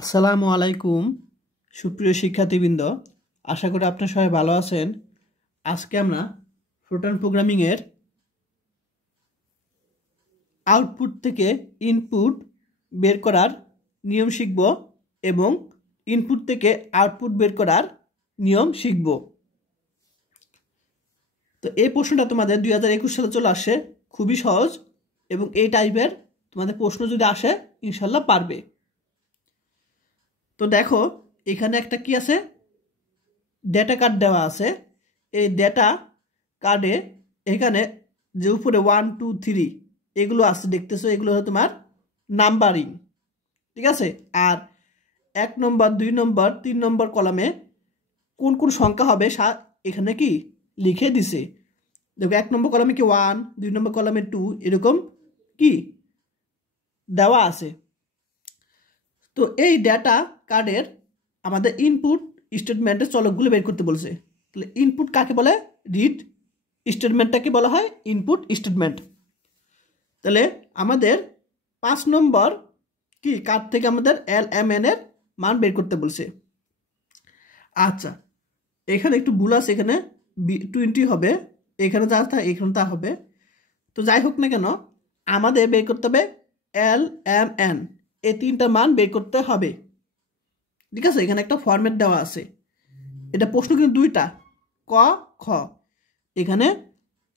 আসসালামু আলাইকুম সুপ্রিয় শিক্ষার্থীবৃন্দ, আশা করি আপনারা সবাই ভালো আছেন। আজকে আমরা ফোরট্রান প্রোগ্রামিং এর আউটপুট থেকে ইনপুট বের করার নিয়ম শিখব এবং ইনপুট থেকে আউটপুট বের করার নিয়ম শিখব। তো এই প্রশ্নটা তোমাদের 2021 সালে চলে আসে, খুবই সহজ এবং এই টাইপের তোমাদের প্রশ্ন যদি আসে ইনশাল্লাহ পারবে। তো দেখো এখানে একটা কি আছে, ডেটা কার্ড দেওয়া আছে। এই ডেটা কার্ডে এখানে যে উপরে 1 2 3 এগুলো আছে দেখতেছো, এগুলো হলো তোমার নাম্বারিং, ঠিক আছে। আর 1 নম্বর 2 নম্বর 3 নম্বর কলামে কোন কোন সংখ্যা হবে এখানে কি লিখে দিছে। দেখো 1 নম্বর কলামে কি 1, 2 নম্বর কলামে 2, এরকম কি দেওয়া আছে। তো এই ডেটা কার্ডের আমাদের ইনপুট স্টেটমেন্টের চলকগুলো বের করতে বলছে। তাহলে ইনপুট কাকে বলে? রিড স্টেটমেন্টটাকে বলা হয় ইনপুট স্টেটমেন্ট। তাহলে আমাদের 5 নম্বর কি কার্ড থেকে আমাদের LMN এর মান বের করতে বলছে। আচ্ছা, এখানে একটু ভুল আছে, এখানে 20 হবে, এখানে যা থাকে এখানে তা হবে। তো যাই হোক না কেন, আমাদের বের করতে হবে LMN, এই তিনটা মান বের করতে হবে, ঠিক আছে। এখানে একটা ফরম্যাট দেওয়া আছে, এটা প্রশ্ন কিন্তু দুইটা, ক খ। এখানে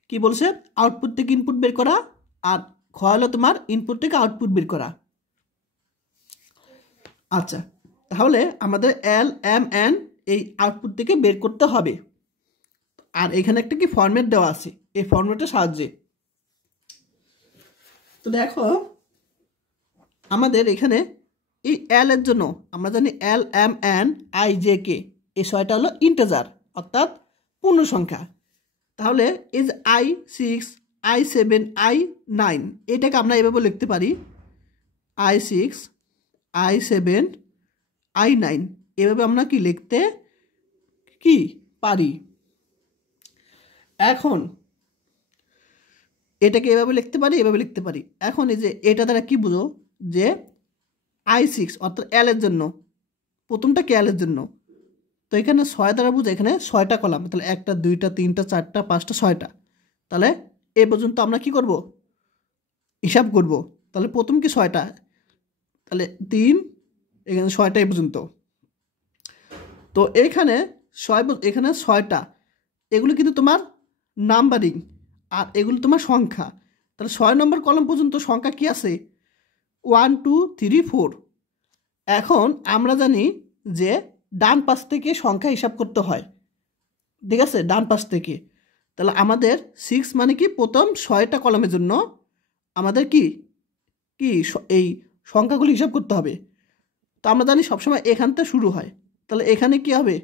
কি বলছে? আউটপুট থেকে ইনপুট বের করা, আর খ হলো তোমার ইনপুট থেকে আউটপুট বের করা। আচ্ছা, তাহলে আমাদের LMN এই আউটপুট থেকে বের করতে হবে। আর এখানে একটা কি ফরম্যাট দেওয়া আছে, এই ফরম্যাটের সাহায্যে। তো দেখো আমাদের এখানে এই L এর জন্য আমরা জানি LMN IJK, এই ছয়টা হলো ইন্টিজার অর্থাৎ পূর্ণ সংখ্যা। তাহলে এই যে I6 I7 I9 এটাকে আমরা এভাবে লিখতে পারি, I6 I7 I9 এভাবে আমরা কি লিখতে কি পারি। এখন এটাকে এভাবে লিখতে পারি, এভাবে লিখতে পারি। এখন এই যে এটা দ্বারা কি বুঝো যে I6 অর্থাৎ L এর জন্য, প্রথমটা কি L এর জন্য, তো এখানে 6 দ্বারা বুঝো এখানে 6টা কলাম, তাহলে 1টা 2টা 3টা 4টা 5টা 6টা। তাহলে এ পর্যন্ত আমরা কি করব? হিসাব করব। তাহলে প্রথম কি 6টা, তাহলে 3, এখানে 6টা এ পর্যন্ত। তো এখানে এখানে 6টা, এগুলো কিন্তু তোমার নাম্বারিং আর এগুলো তোমার সংখ্যা। তাহলে 6 নম্বর কলাম পর্যন্ত সংখ্যা কি আছে? 1 2 3 4। এখন আমরা জানি যে ডান পাশ থেকে সংখ্যা হিসাব করতে হয়, ঠিক আছে, ডান পাশ থেকে। তাহলে আমাদের 6 মানে কি প্রথম 6টা কলামের জন্য আমাদের কি কি এই সংখ্যাগুলি হিসাব করতে হবে। তো আমরা জানি সবসময় এখান থেকে শুরু হয়, তাহলে এখানে কি হবে?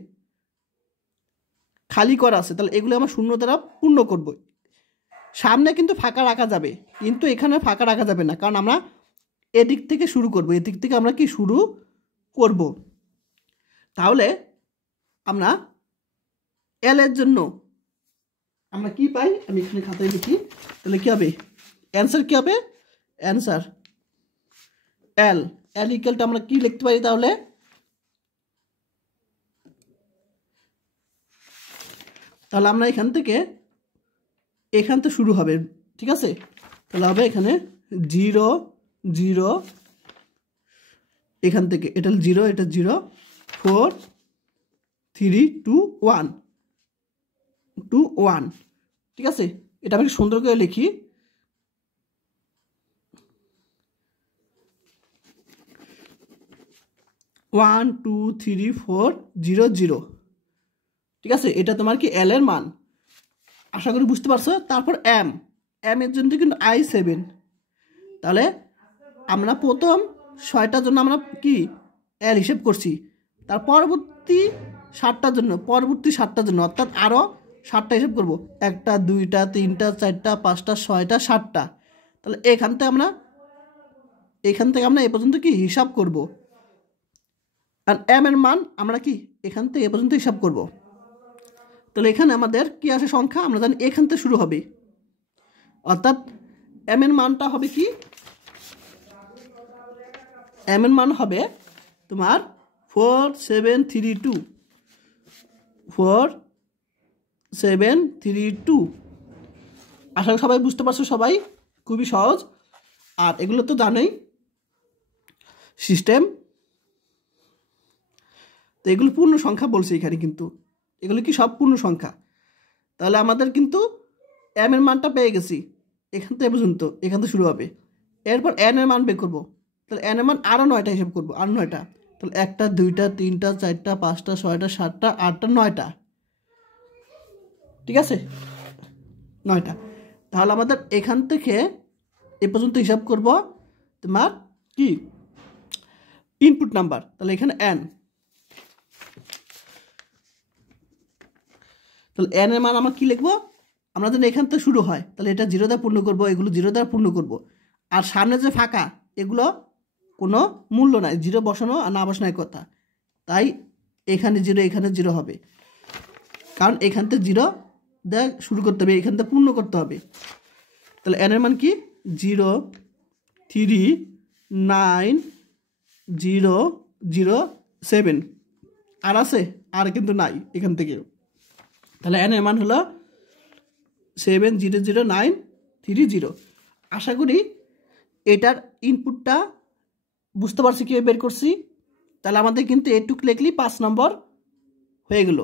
খালি করা আছে, তাহলে এগুলো আমরা শূন্য দ্বারা পূর্ণ করব। সামনে কিন্তু ফাঁকা রাখা যাবে, কিন্তু এখানে ফাঁকা রাখা যাবে না, কারণ আমরা এদিক থেকে শুরু করব, এদিক থেকে আমরা কি শুরু করব। তাহলে আমরা L এর জন্য আমরা কি পাই, আমি এখানে খাতায় লিখি। তাহলে কি হবে? অ্যান্সার কি হবে? অ্যান্সার L ইকুয়ালটা আমরা কি লিখতে পারি? তাহলে আমরা এখান থেকে শুরু হবে, ঠিক আছে। তাহলে হবে এখানে 0 0, এখান থেকে এটা 0, এটা 0 4 3 2 1 2 1, ঠিক আছে। এটা আমি সুন্দর করে লিখি। ওয়ান 2 3 4 0 0, ঠিক আছে। এটা তোমার কি L এর মান, আশা করি বুঝতে পারছো। তারপর M এর জন্য কিন্তু I7। তাহলে আমরা প্রথম 6টার জন্য আমরা কি L হিসেব করছি, তার পরবর্তী 7টার জন্য অর্থাৎ আরও 7টা হিসেব করব, 1টা 2টা 3টা 4টা 5টা 6টা 7টা। তাহলে এখান থেকে আমরা এ পর্যন্ত কি হিসাব করব, আর M এর মান আমরা কি এখান থেকে এ পর্যন্ত হিসাব করব। তাহলে এখানে আমাদের কি আছে সংখ্যা, আমরা জানি এখান থেকে শুরু হবে, অর্থাৎ M এর মানটা হবে কি? M এর মান হবে তোমার 4732 4732। আশা করি সবাই বুঝতে পারছো, সবাই খুবই সহজ। আর এগুলো তো জানোই সিস্টেম। তো এগুলো পূর্ণ সংখ্যা বলছে এখানে, কিন্তু এগুলো কি সব পূর্ণ সংখ্যা। তাহলে আমাদের কিন্তু এম এর মানটা পেয়ে গেছি, এখান থেকে পর্যন্ত, এখান থেকে শুরু হবে। এরপর এন এর মান বের করবো। তাহলে এন এর মান আরও 9টা হিসাব করবো, আর 9টা। তাহলে 1টা 2টা 3টা 4টা 5টা 6টা 7টা 8টা 9টা, ঠিক আছে, 9টা। তাহলে আমাদের এখান থেকে এ পর্যন্ত হিসাব করব তোমার কি ইনপুট নাম্বার। তাহলে এখানে এন, তাহলে এন এর মান আমরা কি লিখবো, আমরা যেন এখান থেকে শুরু হয়, তাহলে এটা 0 দ্বারা পূর্ণ করবো, এগুলো 0 দ্বারা পূর্ণ করব। আর সামনে যে ফাঁকা, এগুলো কোনো মূল্য নাই, 0 বসানো আর না বসানোর কথা। তাই এখানে 0, এখানে 0 হবে, কারণ এখান থেকে 0 দিয়ে শুরু করতে হবে, এখান থেকে পূর্ণ করতে হবে। তাহলে এন এর মান কি 0 3 9 0 0 7। আর আছে, আর কিন্তু নাই এখান থেকে। তাহলে এন এর মান হলো 7000930। আশা করি এটার ইনপুটটা বুঝতে পারছি কীভাবে বের করছি। তাহলে আমাদের কিন্তু এটুক লিখলেই 5 নম্বর হয়ে গেল,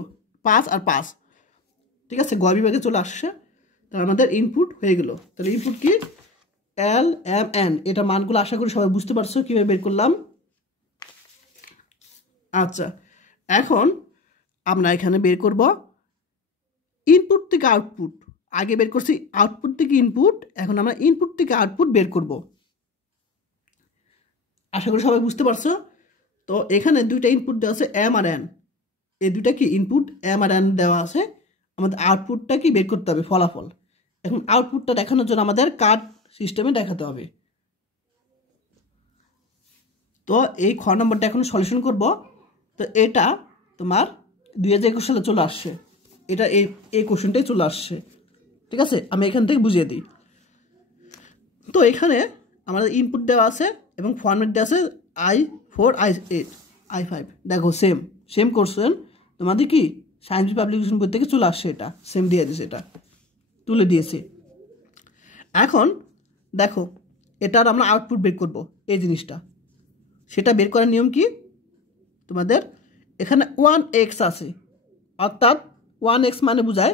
5 আর 5, ঠিক আছে, গ বিভাগে চলে আসছে। তাহলে আমাদের ইনপুট হয়ে গেল। তাহলে ইনপুট কি এল এম এন, এটা মানগুলো আশা করি সবাই বুঝতে পারছো কীভাবে বের করলাম। আচ্ছা, এখন আমরা এখানে বের করব ইনপুট থেকে আউটপুট। আগে বের করছি আউটপুট থেকে ইনপুট, এখন আমরা ইনপুট থেকে আউটপুট বের করব। আশা করি সবাই বুঝতে পারছো। তো এখানে দুইটা ইনপুট দেওয়া আছে এম আর এন, এই দুইটা কি ইনপুট এম আর এন দেওয়া আছে। আমাদের আউটপুটটা কি বের করতে হবে, ফলাফল। এখন আউটপুটটা দেখানোর জন্য আমাদের কার্ড সিস্টেমে দেখাতে হবে। তো এই খ নম্বরটা এখন সলিউশন করব। তো এটা তোমার 2021 সালে চলে আসছে, এটা এই কোশ্চেনটাই চলে আসছে, ঠিক আছে। আমি এখান থেকে বুঝিয়ে দিই। তো এখানে আমাদের ইনপুট দেওয়া আছে এবং ফরম্যাট দেওয়া আছে I4 I8 I5। দেখো সেম কোশ্চেন তোমাদের কি সায়েন্স পাবলিকেশন বই থেকে চলে আসছে, এটা সেম দিয়ে দিয়েছে, এটা তুলে দিয়েছে। এখন দেখো এটার আমরা আউটপুট বের করব, এই জিনিসটা, সেটা বের করার নিয়ম কি, তোমাদের এখানে 1x আছে, অর্থাৎ 1x মানে বোঝায়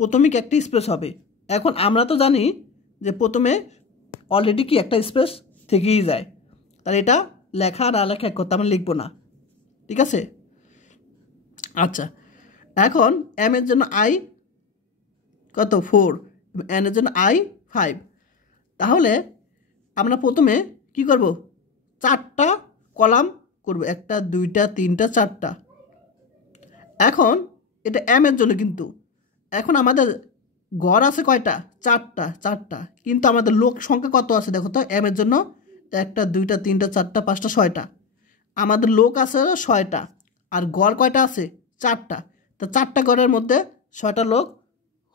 প্রথমে কি একটা স্পেস হবে। এখন আমরা তো জানি যে প্রথমে অলরেডি কি একটা স্পেস থেকেই যায়, তাহলে এটা লেখা না লেখা এক কথা, আমরা লিখবো না, ঠিক আছে। আচ্ছা, এখন এম এর জন্য I কত 4, এন এর জন্য I5। তাহলে আমরা প্রথমে কি করব, 4টা কলাম করব, 1টা 2টা 3টা 4টা। এখন এটা এম এর জন্য, কিন্তু এখন আমাদের ঘর আছে কয়টা, 4টা, কিন্তু আমাদের লোক সংখ্যা কত আছে দেখো তো। এম এর জন্য 1টা 2টা 3টা 4টা 5টা 6টা, আমাদের লোক আছে 6টা, আর ঘর কয়টা আছে 4টা। তো 4টা ঘরের মধ্যে 6টা লোক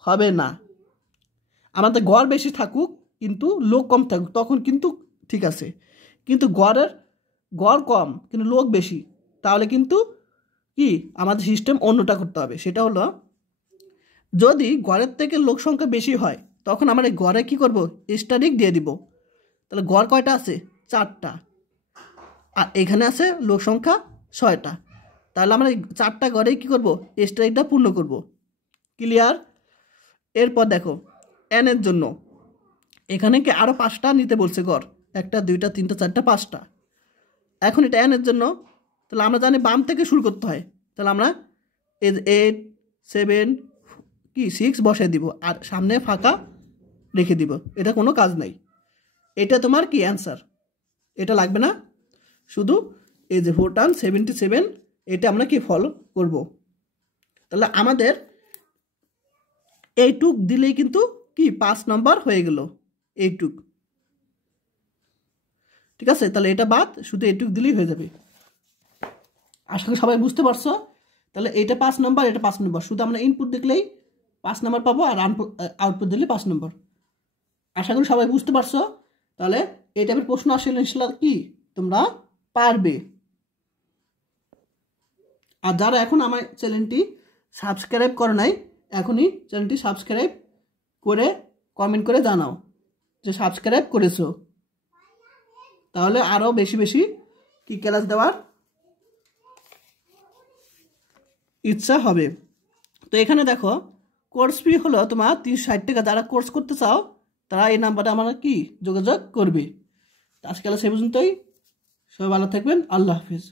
হবে না। আমাদের ঘর বেশি থাকুক কিন্তু লোক কম থাকুক, তখন কিন্তু ঠিক আছে। কিন্তু ঘর কম কিন্তু লোক বেশি, তাহলে কিন্তু কি আমাদের সিস্টেম অন্যটা করতে হবে। সেটা হলো যদি ঘরের থেকে লোক সংখ্যা বেশি হয়, তখন আমরা এই ঘরে কী করব, স্ট্যাটিক দিয়ে দিব। তাহলে ঘর কয়টা আছে 4টা, আর এখানে আছে লোক সংখ্যা 6টা। তাহলে আমরা এই 4টা ঘরেই কী করব, স্ট্যাটিকটা পূর্ণ করব। ক্লিয়ার? এরপর দেখো এন এর জন্য এখানে কি আরও 5টা নিতে বলছে ঘর, 1টা 2টা 3টা 4টা 5টা। এখন এটা এন এর জন্য, তাহলে আমরা জানি বাম থেকে শুরু করতে হয়। তাহলে আমরা 8 7 কি 6 বসাই দিব, আর সামনে ফাঁকা রেখে দিব, এটা কোনো কাজ নাই। এটা তোমার কি অ্যান্সার, এটা লাগবে না, শুধু এই যে 4 টার্ন 77, এটা আমরা কি ফলো করব। তাহলে আমাদের এইটুক দিলেই কিন্তু কি 5 নম্বর হয়ে গেল, এইটুক, ঠিক আছে। তাহলে এটা বাদ, শুধু এইটুক দিলেই হয়ে যাবে। আশা করি সবাই বুঝতে পারছো। তাহলে এটা 5 নম্বর, এটা 5 নম্বর, শুধু আমরা ইনপুট দেখলেই 5 নম্বর পাবো, আর আউটপুট দিলে 5 নম্বর। আশা করি সবাই বুঝতে পারছো। তাহলে এই টাইপের প্রশ্ন আসলে ইনশাআল্লাহ কি তোমরা পারবে। আর যারা এখন আমার চ্যানেলটি সাবস্ক্রাইব করে নাই, এখনই চ্যানেলটি সাবস্ক্রাইব করে কমেন্ট করে জানাও যে সাবস্ক্রাইব করেছো, তাহলে আরও বেশি বেশি কি ক্লাস দেওয়ার ইচ্ছা হবে। তো এখানে দেখো কোর্স ফি হলো তোমার 360 টাকা। যারা কোর্স করতে চাও তারা এই নাম্বারে আমার কি যোগাযোগ করবে। আজকাল সে পর্যন্তই, সবাই ভালো থাকবেন, আল্লাহ হাফিজ।